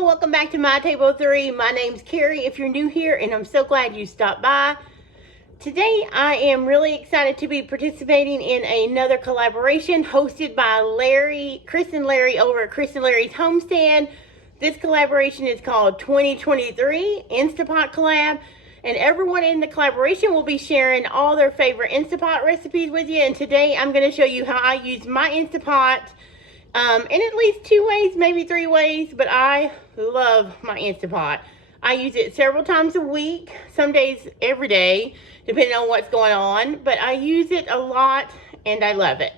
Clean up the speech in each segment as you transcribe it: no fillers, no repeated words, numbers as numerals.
y'all, welcome back to My Table 3. My name's Carrie if you're new here, and I'm so glad you stopped by. Today I am really excited to be participating in another collaboration hosted by Kris and Larry over at Kris and Larry's Homestead. This collaboration is called 2023 Instapot Collab, and everyone in the collaboration will be sharing all their favorite Instapot recipes with you. And today I'm going to show you how I use my Instapot in at least 2 ways, maybe 3 ways, but I love my Instapot. I use it several times a week, some days every day, depending on what's going on, but I use it a lot and I love it.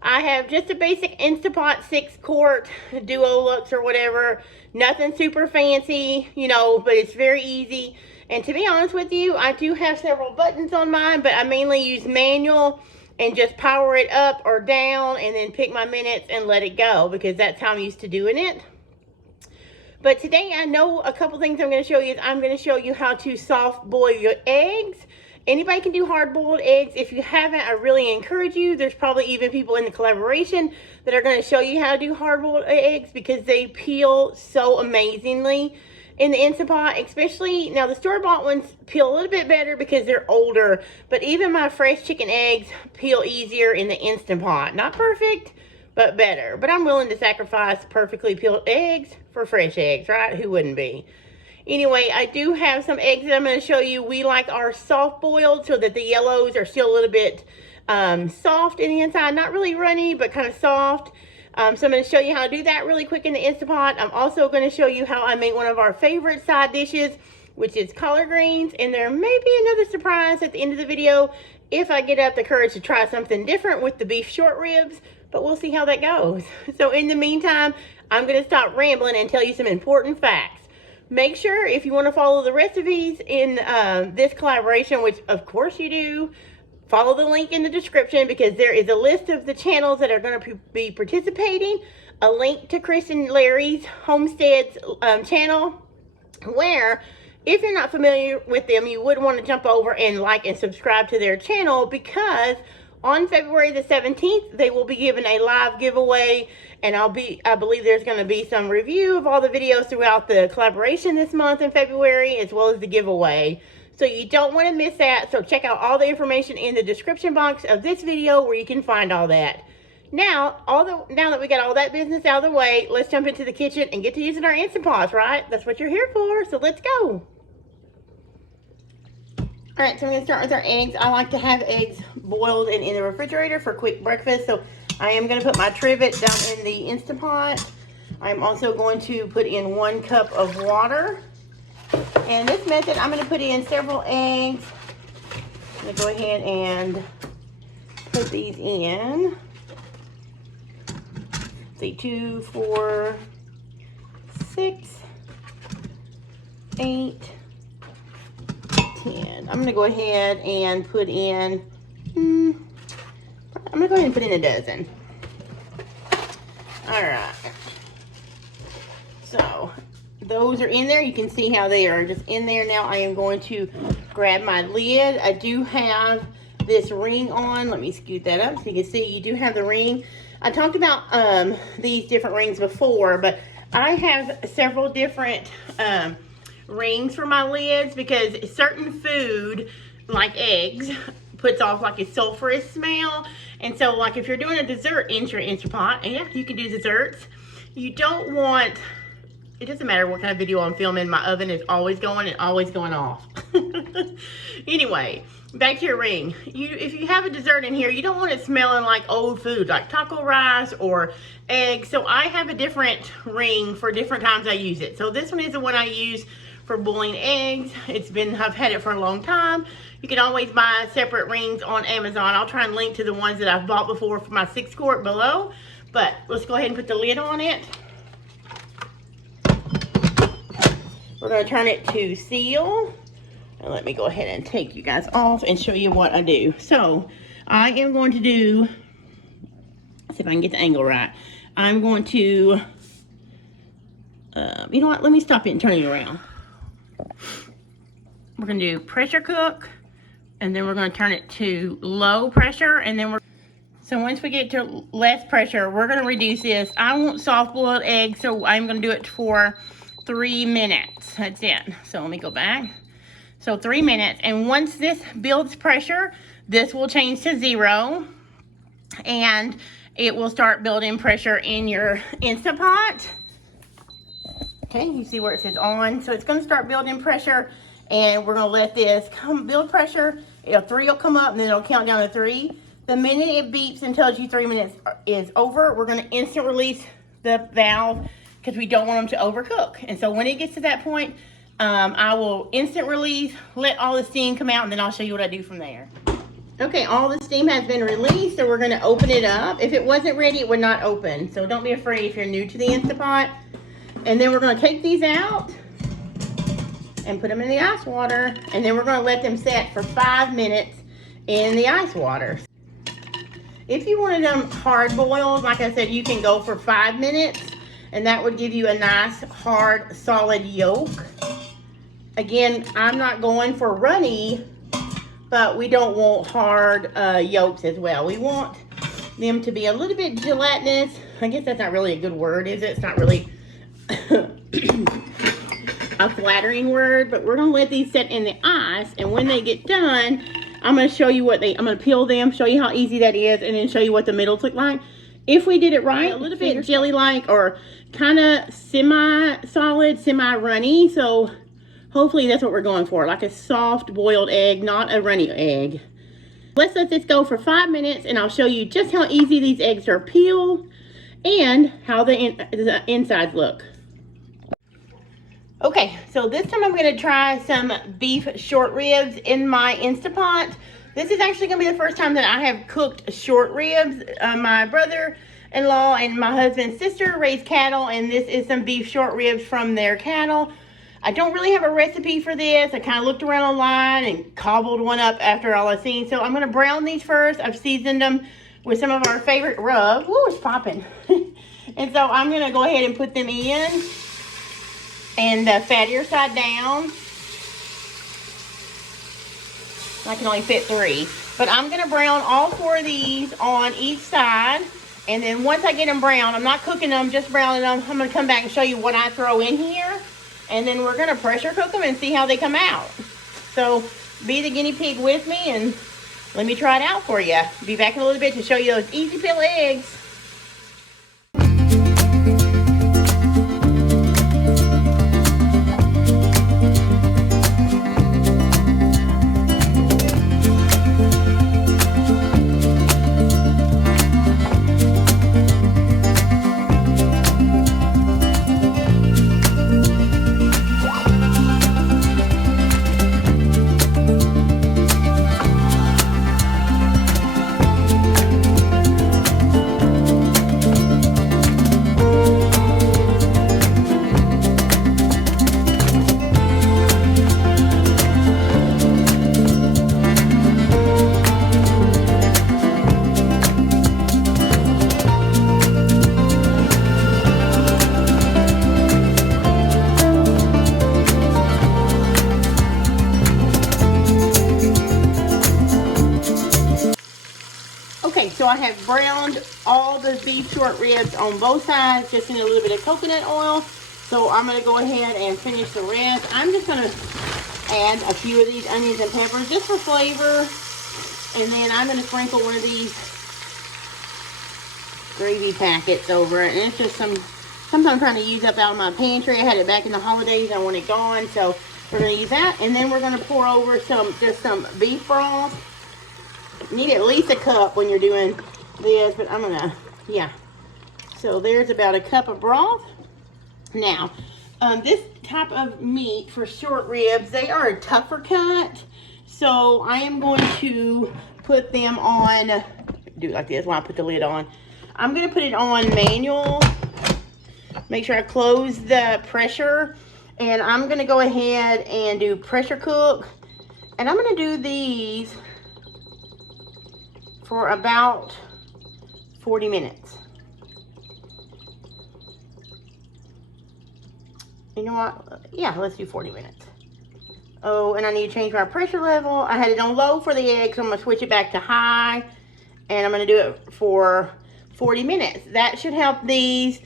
I have just a basic Instapot 6-quart Duolux or whatever, nothing super fancy, you know, but it's very easy. And to be honest with you, I do have several buttons on mine, but I mainly use manual and just power it up or down and then pick my minutes and let it go because that's how I'm used to doing it. But today I know a couple things I'm going to show you. I'm going to show you how to soft boil your eggs. Anybody can do hard boiled eggs. If you haven't, I really encourage you. There's probably even people in the collaboration that are going to show you how to do hard boiled eggs because they peel so amazingly in the Instapot, especially now the store-bought ones peel a little bit better because they're older, but even my fresh chicken eggs peel easier in the Instant Pot. Not perfect, but better. But I'm willing to sacrifice perfectly peeled eggs for fresh eggs, right? Who wouldn't be? Anyway, I do have some eggs that I'm going to show you. We like our soft boiled so that the yellows are still a little bit soft in the inside. Not really runny, but kind of soft. So I'm going to show you how to do that really quick in the Instapot. I'm also going to show you how I make one of our favorite side dishes, which is collard greens. And there may be another surprise at the end of the video if I get up the courage to try something different with the beef short ribs. But we'll see how that goes. So in the meantime, I'm going to stop rambling and tell you some important facts. Make sure if you want to follow the recipes in this collaboration, which of course you do, follow the link in the description because there is a list of the channels that are going to be participating, a link to Kris and Larry's Homestead's channel, where if you're not familiar with them, you would want to jump over and like and subscribe to their channel because on February the 17th, they will be giving a live giveaway, and I believe there's going to be some review of all the videos throughout the collaboration this month in February, as well as the giveaway. So you don't want to miss that. So check out all the information in the description box of this video where you can find all that. Now that we got all that business out of the way, let's jump into the kitchen and get to using our Instant Pots, right? That's what you're here for. So let's go. All right, so I'm going to start with our eggs. I like to have eggs boiled and in the refrigerator for quick breakfast. So I am going to put my trivet down in the Instant Pot. I'm also going to put in 1 cup of water. And this method, I'm going to put in several eggs. I'm going to go ahead and put these in. See, 2, 4, 6, 8, 10. I'm going to go ahead and put in, I'm going to go ahead and put in a dozen. All right. So those are in there. You can see how they are just in there. Now I am going to grab my lid. I do have this ring on. Let me scoot that up so you can see you do have the ring. I talked about these different rings before, but I have several different rings for my lids because certain food, like eggs, puts off like a sulfurous smell. And so like if you're doing a dessert in your Instapot, and yeah, you can do desserts, you don't want, it doesn't matter what kind of video I'm filming, my oven is always going and always going off. Anyway, back to your ring. If you have a dessert in here, you don't want it smelling like old food, like taco rice or eggs. So I have a different ring for different times I use it. So this one is the one I use for boiling eggs. I've had it for a long time. You can always buy separate rings on Amazon. I'll try and link to the ones that I've bought before for my 6-quart below. But let's go ahead and put the lid on it. We're going to turn it to seal. And let me go ahead and take you guys off and show you what I do. So I am going to do, see if I can get the angle right. I'm going to, you know what, let me stop it and turn it around. We're going to do pressure cook, and then we're going to turn it to low pressure, and then so once we get to less pressure, we're going to reduce this. I want soft boiled eggs, so I'm going to do it for 3 minutes. That's it. So let me go back. So 3 minutes. And once this builds pressure, this will change to 0. And it will start building pressure in your Instant Pot. Okay, you see where it says on. So it's going to start building pressure. And we're going to let this build pressure. 3 will come up and then it'll count down to 3. The minute it beeps and tells you 3 minutes is over, we're going to instant release the valve because we don't want them to overcook. And so when it gets to that point, I will instant release, let all the steam come out, and then I'll show you what I do from there. Okay, all the steam has been released, so we're going to open it up. If it wasn't ready, it would not open. So don't be afraid if you're new to the Instant Pot. And then we're going to take these out and put them in the ice water. And then we're going to let them set for 5 minutes in the ice water. If you wanted them hard boiled, like I said, you can go for 5 minutes. And that would give you a nice, hard, solid yolk. Again, I'm not going for runny, but we don't want hard yolks as well. We want them to be a little bit gelatinous. I guess that's not really a good word, is it? It's not really a flattering word, but we're gonna let these set in the ice, and when they get done, I'm gonna show you I'm gonna peel them, show you how easy that is, and then show you what the middles look like. If we did it right, a little bit jelly-like or kind of semi-solid, semi-runny, so hopefully that's what we're going for, like a soft boiled egg, not a runny egg. Let's let this go for 5 minutes, and I'll show you just how easy these eggs are peeled and how the insides look. Okay, so this time I'm going to try some beef short ribs in my Instant Pot. This is actually going to be the first time that I have cooked short ribs. My brother-in-law and my husband's sister raised cattle, and this is some beef short ribs from their cattle. I don't really have a recipe for this. I kind of looked around online and cobbled one up after all I've seen. So I'm going to brown these first. I've seasoned them with some of our favorite rub. Ooh, it's popping. And so I'm going to go ahead and put them in. And the fattier side down. I can only fit 3. But I'm going to brown all 4 of these on each side. And then once I get them brown, I'm not cooking them, just browning them. I'm going to come back and show you what I throw in here. And then we're going to pressure cook them and see how they come out. So be the guinea pig with me and let me try it out for you. Be back in a little bit to show you those easy peel eggs. So I have browned all the beef short ribs on both sides, just in a little bit of coconut oil. So I'm going to go ahead and finish the rest. I'm just going to add a few of these onions and peppers just for flavor. And then I'm going to sprinkle one of these gravy packets over it. And it's just something I'm trying to use up out of my pantry. I had it back in the holidays. I want it gone. So we're going to use that. And then we're going to pour over just some beef broth. You need at least a cup when you're doing this, but I'm gonna, yeah. So there's about a cup of broth. Now, this type of meat for short ribs, they are a tougher cut. So I am going to put them on, do it like this while I put the lid on. I'm gonna put it on manual. Make sure I close the pressure. And I'm gonna go ahead and do pressure cook. And I'm gonna do these for about 40 minutes. You know what? Yeah, let's do 40 minutes. Oh, and I need to change my pressure level. I had it on low for the egg, so I'm gonna switch it back to high. And I'm gonna do it for 40 minutes. That should help these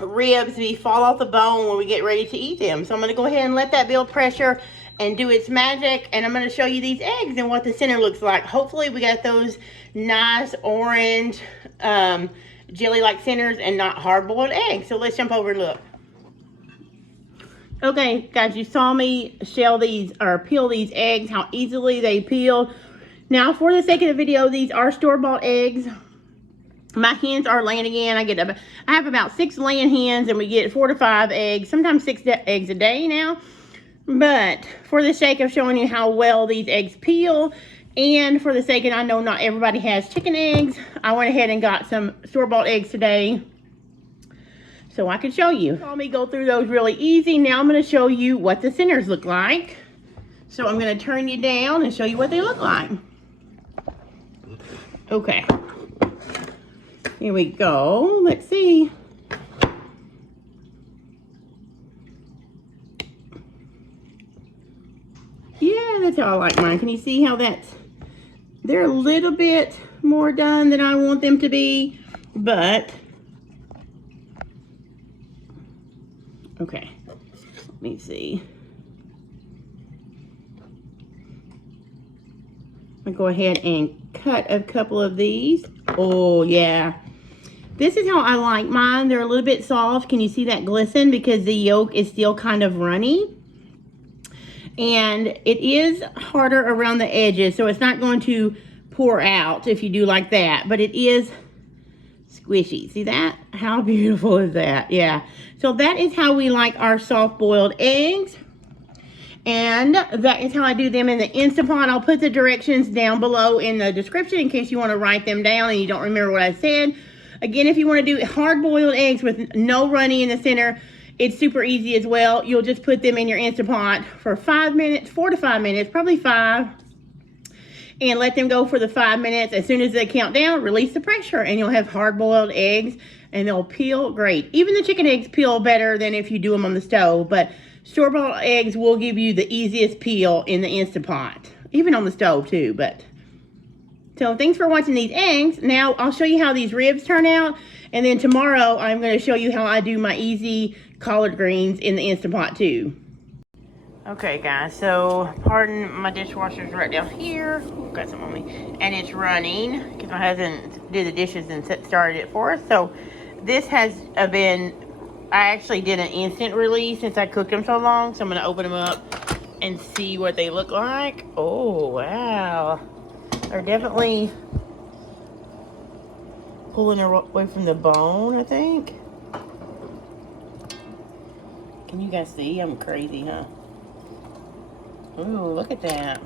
ribs fall off the bone when we get ready to eat them. So I'm going to go ahead and let that build pressure and do its magic, and I'm going to show you these eggs and what the center looks like. Hopefully we got those nice orange jelly-like centers and not hard-boiled eggs. So let's jump over and look. Okay, guys, you saw me shell these or peel these eggs, how easily they peeled. Now, for the sake of the video, these are store-bought eggs. My hens are laying again. I have about 6 laying hens, and we get 4 to 5 eggs, sometimes 6 eggs a day now. But for the sake of showing you how well these eggs peel, and for the sake of, I know not everybody has chicken eggs, I went ahead and got some store-bought eggs today so I could show you. Saw me go through those really easy. Now I'm going to show you what the centers look like. So I'm going to turn you down and show you what they look like. Okay. Here we go. Let's see. Yeah, that's how I like mine. Can you see how they're a little bit more done than I want them to be, but okay. Let me see. I'll go ahead and cut a couple of these. Oh, yeah. This is how I like mine. They're a little bit soft. Can you see that glisten? Because the yolk is still kind of runny. And it is harder around the edges, so it's not going to pour out if you do like that. But it is squishy. See that? How beautiful is that? Yeah. So that is how we like our soft-boiled eggs. And that is how I do them in the Instant Pot. I'll put the directions down below in the description in case you want to write them down and you don't remember what I said. Again, if you want to do hard-boiled eggs with no runny in the center, it's super easy as well. You'll just put them in your Instant Pot for 5 minutes, 4 to 5 minutes, probably 5. And let them go for the 5 minutes. As soon as they count down, release the pressure and you'll have hard-boiled eggs and they'll peel great. Even the chicken eggs peel better than if you do them on the stove, but store-bought eggs will give you the easiest peel in the Instant Pot, even on the stove too. But so thanks for watching these eggs. Now I'll show you how these ribs turn out, and then tomorrow I'm going to show you how I do my easy collard greens in the Instant Pot too. Okay guys, so pardon, my dishwasher's right down here. Got some on me, and it's running because my husband did the dishes and started it for us. So this has been, I actually did an instant release since I cooked them so long. So I'm going to open them up and see what they look like. Oh, wow. They're definitely pulling away from the bone, I think. Can you guys see? I'm crazy, huh? Ooh, look at that.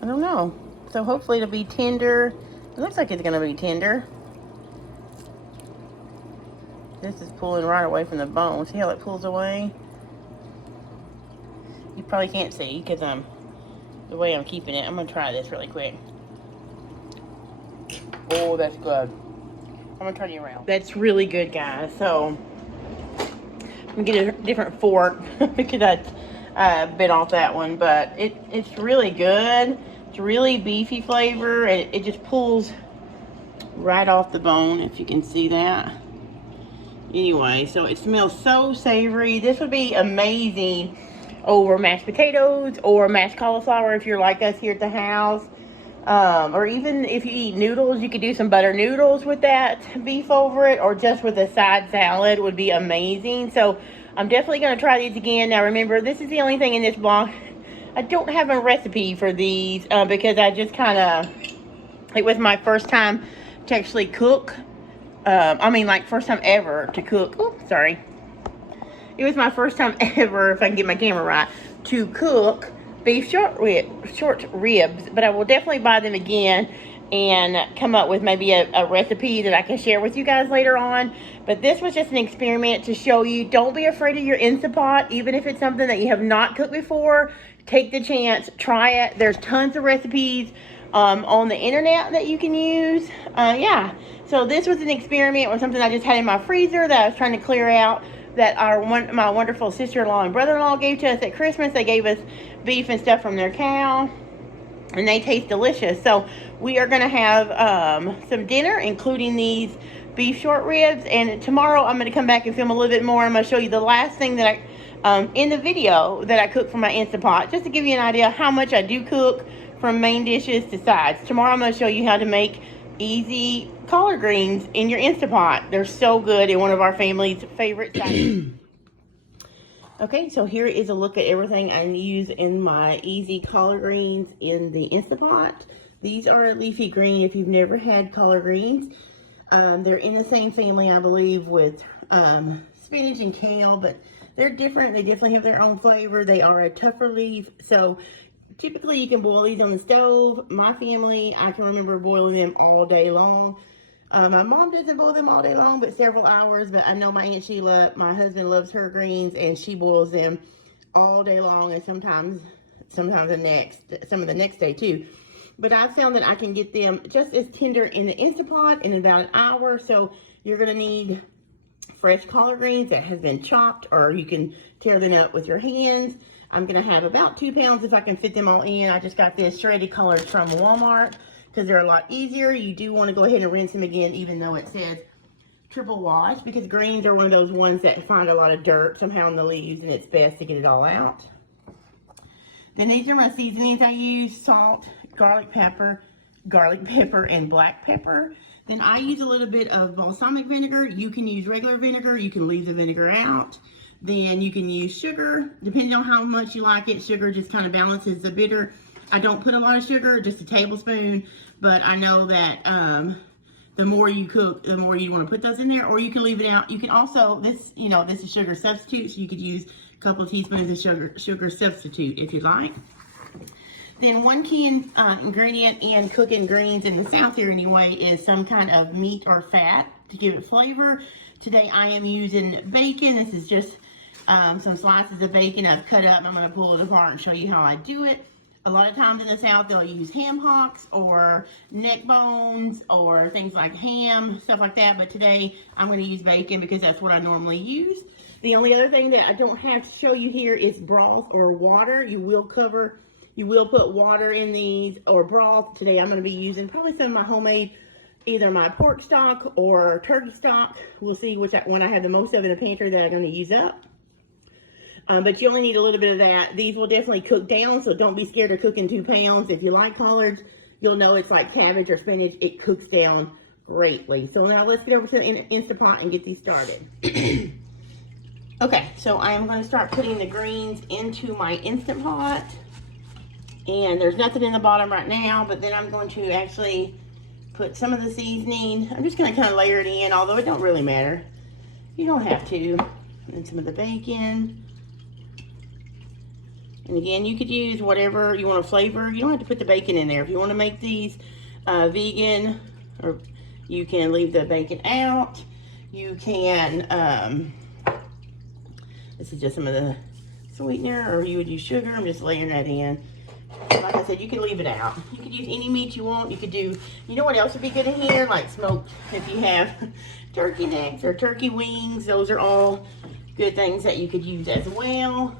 I don't know. So hopefully it'll be tender. It looks like it's going to be tender. This is pulling right away from the bone. See how it pulls away? You probably can't see because the way I'm keeping it. I'm going to try this really quick. Oh, that's good. I'm going to turn you around. That's really good, guys. So I'm going to get a different fork because I bit off that one. But it's really good. It's really beefy flavor, and it just pulls right off the bone, if you can see that. Anyway, so it smells so savory. This would be amazing over mashed potatoes or mashed cauliflower if you're like us here at the house. Or even if you eat noodles, you could do some butter noodles with that beef over it, or just with a side salad would be amazing. So I'm definitely going to try these again. Now remember, this is the only thing in this blog. I don't have a recipe for these because I just kind of, it was my first time to actually cook. I mean, like, first time ever to cook. Oh, sorry. It was my first time ever, if I can get my camera right, to cook beef short ribs. But I will definitely buy them again and come up with maybe a recipe that I can share with you guys later on. But this was just an experiment to show you. Don't be afraid of your Instant Pot, even if it's something that you have not cooked before. Take the chance, try it. There's tons of recipes on the internet that you can use. Yeah, so this was an experiment with something I just had in my freezer that I was trying to clear out, that my wonderful sister-in-law and brother-in-law gave to us at Christmas. They gave us beef and stuff from their cow. and they taste delicious. So we are going to have some dinner, including these beef short ribs, and tomorrow I'm going to come back and film a little bit more. I'm going to show you the last thing that I in the video that I cooked for my Instant Pot, just to give you an idea how much I do cook from main dishes to sides. Tomorrow I'm going to show you how to make easy collard greens in your Instant Pot. They're so good and one of our family's favorite sides. Okay, so here is a look at everything I use in my easy collard greens in the Instant Pot. These are a leafy green if you've never had collard greens. They're in the same family, I believe, with spinach and kale, but they're different. They definitely have their own flavor. They are a tougher leaf, so typically you can boil these on the stove. My family, I can remember boiling them all day long. My mom doesn't boil them all day long, but several hours. But I know my Aunt Sheila, my husband, loves her greens, and she boils them all day long, and sometimes some of the next day too. But I found that I can get them just as tender in the Instant Pot in about an hour. So you're gonna need fresh collard greens that have been chopped, or you can tear them up with your hands. I'm gonna have about 2 pounds if I can fit them all in. I just got this shredded collards from Walmart, because they're a lot easier. You do want to go ahead and rinse them again, even though it says triple wash, because greens are one of those ones that find a lot of dirt somehow in the leaves, and it's best to get it all out. Then these are my seasonings I use: salt, garlic pepper, and black pepper. Then I use a little bit of balsamic vinegar. You can use regular vinegar. You can leave the vinegar out. Then you can use sugar, depending on how much you like it. Sugar just kind of balances the bitter. I don't put a lot of sugar, just a tablespoon, but I know that the more you cook, the more you want to put those in there, or you can leave it out. You can also, this is sugar substitute, so you could use a couple of teaspoons of sugar substitute if you like. Then one key ingredient in cooking greens in the South here anyway is some kind of meat or fat to give it flavor. Today I am using bacon. This is just some slices of bacon I've cut up. I'm going to pull it apart and show you how I do it. A lot of times in the South, they'll use ham hocks or neck bones or things like ham, stuff like that. But today, I'm going to use bacon because that's what I normally use. The only other thing that I don't have to show you here is broth or water. You will put water in these, or broth. Today, I'm going to be using probably some of my homemade, either my pork stock or turkey stock. We'll see which one I have the most of in the pantry that I'm going to use up. But you only need a little bit of that. These will definitely cook down, so don't be scared of cooking 2 pounds. If you like collards, you'll know it's like cabbage or spinach. It cooks down greatly. So now let's get over to the Instant Pot and get these started. Okay, so I am going to start putting the greens into my Instant Pot. And there's nothing in the bottom right now, but then I'm going to actually put some of the seasoning. I'm just going to kind of layer it in, although it don't really matter. You don't have to. And then some of the bacon. And again, you could use whatever you want to flavor. You don't have to put the bacon in there. If you want to make these vegan, or you can leave the bacon out. You can, this is just some of the sweetener, or you would use sugar. I'm just layering that in. Like I said, you can leave it out. You could use any meat you want. You could do, you know what else would be good in here? Like smoked, if you have turkey necks or turkey wings. Those are all good things that you could use as well.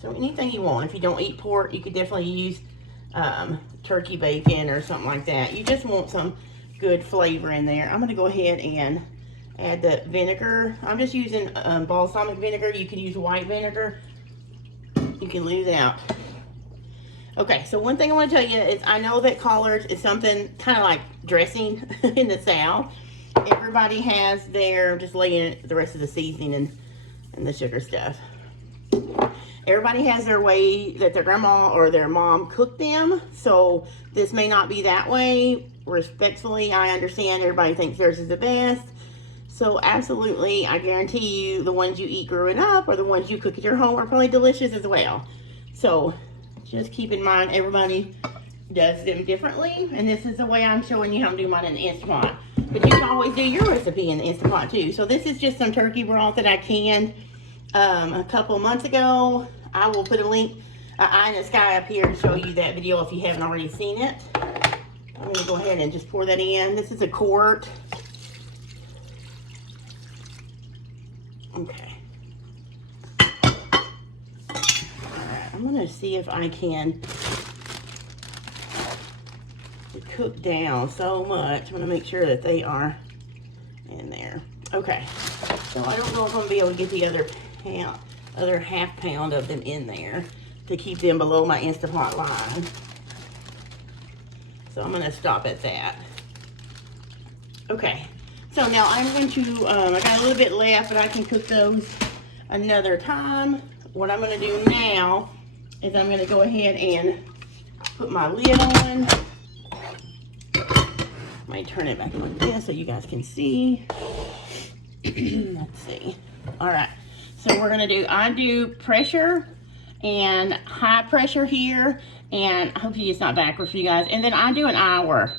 So anything you want. If you don't eat pork, you could definitely use turkey bacon or something like that. You just want some good flavor in there. I'm going to go ahead and add the vinegar. I'm just using balsamic vinegar. You can use white vinegar. You can leave it out. Okay, so one thing I want to tell you is I know that collards is something kind of like dressing in the South. Everybody has their, just laying the rest of the seasoning and the sugar stuff. Everybody has their way that their grandma or their mom cooked them, so this may not be that way. Respectfully, I understand everybody thinks theirs is the best. So absolutely, I guarantee you the ones you eat growing up or the ones you cook at your home are probably delicious as well. So just keep in mind, everybody does them differently, and this is the way I'm showing you how to do mine in the Instant Pot. But you can always do your recipe in the Instant Pot too. So this is just some turkey broth that I canned a couple months ago. I will put a link, eye in the sky up here to show you that video if you haven't already seen it. I'm going to go ahead and just pour that in. This is a quart. Okay. Alright, I'm I'm gonna see if I can cook down so much. I'm gonna make sure that they are in there. Okay, so I don't know if I'm gonna be able to get the other half pound of them in there to keep them below my Instapot line. So I'm gonna stop at that. Okay, so now I'm going to, I got a little bit left, but I can cook those another time. What I'm gonna do now is I'm gonna go ahead and put my lid on. I might turn it back like this so you guys can see. Let's see. All right, so we're gonna do, I do pressure and high pressure here, and hopefully it's not backwards for you guys. And then I do an hour.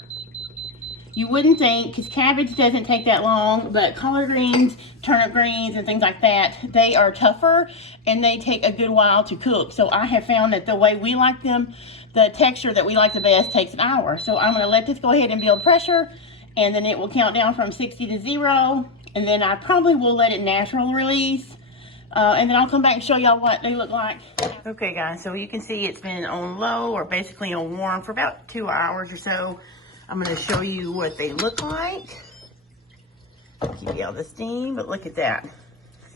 You wouldn't think, because cabbage doesn't take that long, but collard greens, turnip greens, and things like that, they are tougher and they take a good while to cook. So I have found that the way we like them, the texture that we like the best takes an hour. So I'm gonna let this go ahead and build pressure, and then it will count down from 60 to 0. And then I probably will let it natural release. And then I'll come back and show y'all what they look like. Okay guys, so you can see it's been on low, or basically on warm, for about 2 hours or so. I'm gonna show you what they look like. Keep all the steam, but look at that.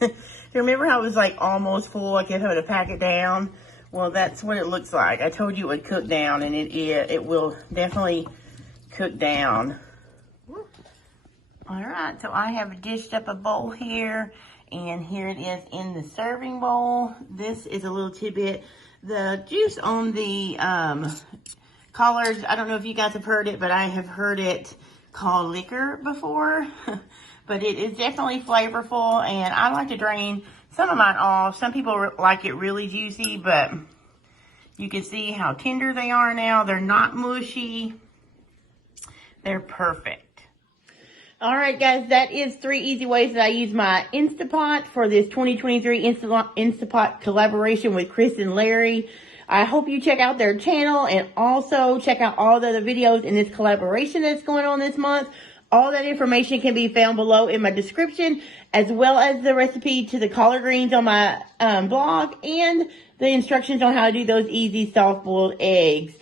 You remember how it was like almost full, like if I had to pack it down? Well, that's what it looks like. I told you it would cook down, and it will definitely cook down. All right, so I have dished up a bowl here, and here it is in the serving bowl. This is a little tidbit. The juice on the collards, I don't know if you guys have heard it, but I have heard it called liquor before. But it is definitely flavorful, and I like to drain some of mine off. Some people like it really juicy, but you can see how tender they are now. They're not mushy. They're perfect. All right, guys, that is 3 easy ways that I use my Instapot for this 2023 Instapot collaboration with Kris and Larry. I hope you check out their channel, and also check out all the other videos in this collaboration that's going on this month. All that information can be found below in my description, as well as the recipe to the collard greens on my blog, and the instructions on how to do those easy soft-boiled eggs.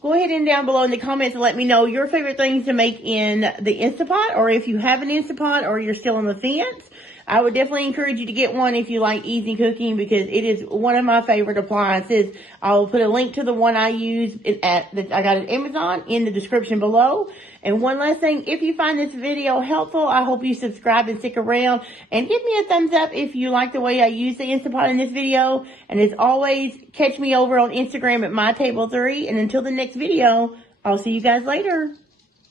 Go ahead and down below in the comments and let me know your favorite things to make in the Instapot, or if you have an Instapot or you're still on the fence. I would definitely encourage you to get one if you like easy cooking, because it is one of my favorite appliances. I will put a link to the one I use that I got at Amazon in the description below. And one last thing, if you find this video helpful, I hope you subscribe and stick around, and give me a thumbs up if you like the way I use the Instapot in this video. And as always, catch me over on Instagram at mytable3. And until the next video, I'll see you guys later.